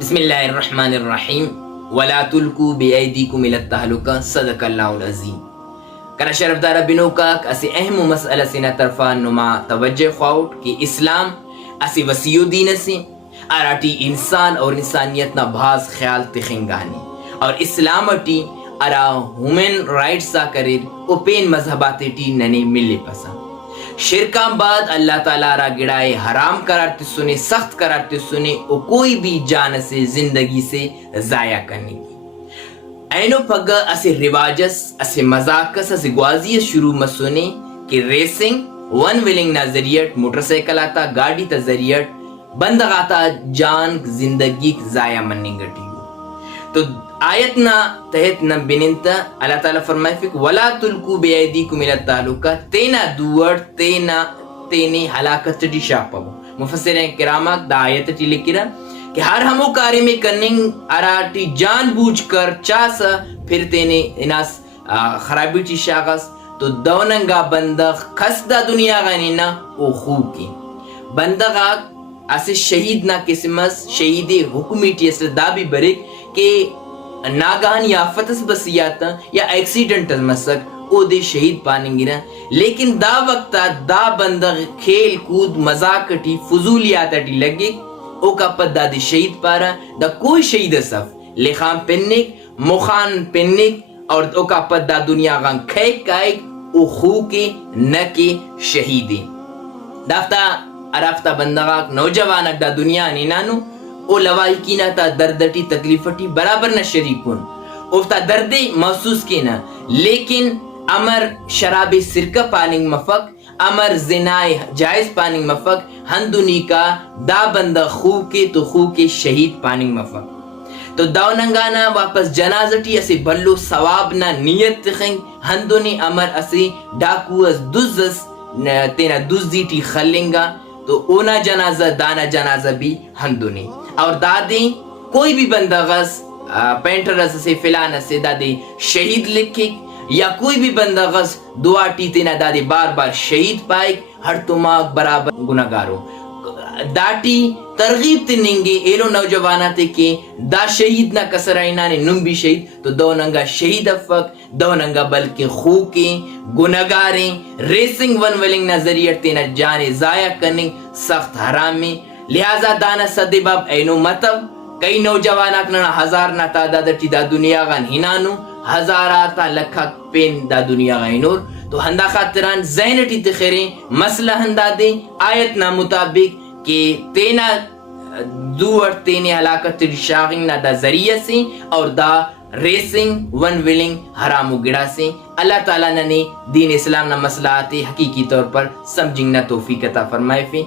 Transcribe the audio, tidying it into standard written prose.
بسم اللہ الرحمن الرحیم ولا تلقوا بأيديكم الى التهلكة صدق اللہ العظیم. کنا شرف دار بنو کا اسی اہم مسئلہ سینا طرفا نما توجہ خواہٹ کہ اسلام اسی وسیع دین سے اراٹی انسان اور انسانیت نا بھاز خیال تخنگانی اور اسلام اٹی ارا ہیومن رائٹس سا کریر او پین مذہبات ٹی ننے ملے پسا شرکان بعد اللہ تعالیٰ را گڑائے حرام کرارتے سنے سخت کرارتے سنے او کوئی بھی جان سے زندگی سے ضائع کرنے کی اینو پگا اسے رواجس اسے مذاقس اسے گوازی شروع مسونے کہ ریسنگ ون ویلنگ نا ذریعٹ موٹر سائیکل آتا گاڑی تا ذریعٹ بندغاتا جان زندگی ضائع مننے گٹی تو آیت نا تحت نا بننتا اللہ تعالیٰ فرمائے فک ولا تلقوا بأيديكم الى التهلكة تینا دوڑ تینے ہلاکت ٹی شاپو. مفسرین کرامات دا آیت ٹی لکھرا کہ ہر ہمو کاری میں کننگ اراٹی جان بوجھ کر چاسا پھر تینے اناس خرابی ٹی شاغس تو دوننگا بندغ خسدہ دنیا غنینا او خوکی بندغا اسے شہید نا قسمس شہید حکمی ٹی اسے دا بھی برک کہ ناگہان یا فتس بسیاتا یا ایکسیڈنٹ مسک او دے شہید پانیں گرا لیکن دا وقتا دا بندغ کھیل کود مذاقٹی فضولیاتا ٹی لگے او کا پد دا دے شہید پارا دا کوئی شہید صف لخان پنک مخان پنک اور او کا پد دا دنیا غان کھیک کائک او خو کے نکے شہیدی دافتا ارافتا بندغاک نوجوانک دا دنیا نینانو او لوائی کینا تا دردٹی تکلیفٹی برابر نہ شریکون اوفتا دردی محسوس کینا لیکن امر شراب سرکہ پاننگ مفق امر زنائے جائز پاننگ مفق ہندونی کا دا بندہ خو کے تو خو کے شہید پاننگ مفق تو داوننگانا واپس جنازٹی اسی بلو ثواب نا نیت تخنگ ہندونی امر اسی ڈاکو از دزس تینا دزدی ٹی خلنگا تو اونا جنازہ دانا جنازہ بھی ہندونی اور دادیں کوئی بھی بندہ غز پینٹرز سے فلان سے دادے شہید لکھے یا کوئی بھی بندہ غز دعا ٹیتے نہ دادے بار بار شہید پائے ہر تماغ برابر گناہگارو داٹی ترغیب تننگے ایلو نوجواناتے کہ دا شہید نہ کسرائینا نے نم بھی شہید تو دو ننگا شہید افق دو ننگا بلکہ خوکیں گناہگاریں ریسنگ ون ویلنگ نہ ذریعتے نہ جانے ضائع کرنے سخت حرامیں لہذا دانا صدی باب اینو مطب کئی نوجواناک نہ ہزار نہ تعداد ٹی دا دنیا غان ہنانو ہزاراتا لکھا پین دا دنیا غینور تو ہندا خاطران زین ٹی تخیریں مسئلہ ہندا دیں آیت نا مطابق کہ تینا دوڑ تینے ہلاکت ٹی شاغنگ نا دا ذریعہ سے اور دا ریسنگ ون ویلنگ حرام و گڑا سے اللہ تعالیٰ نے دین اسلام نا مسئلہ آتے حقیقی طور پر سمجھنگ نا توفیق عطا فرمائے فی.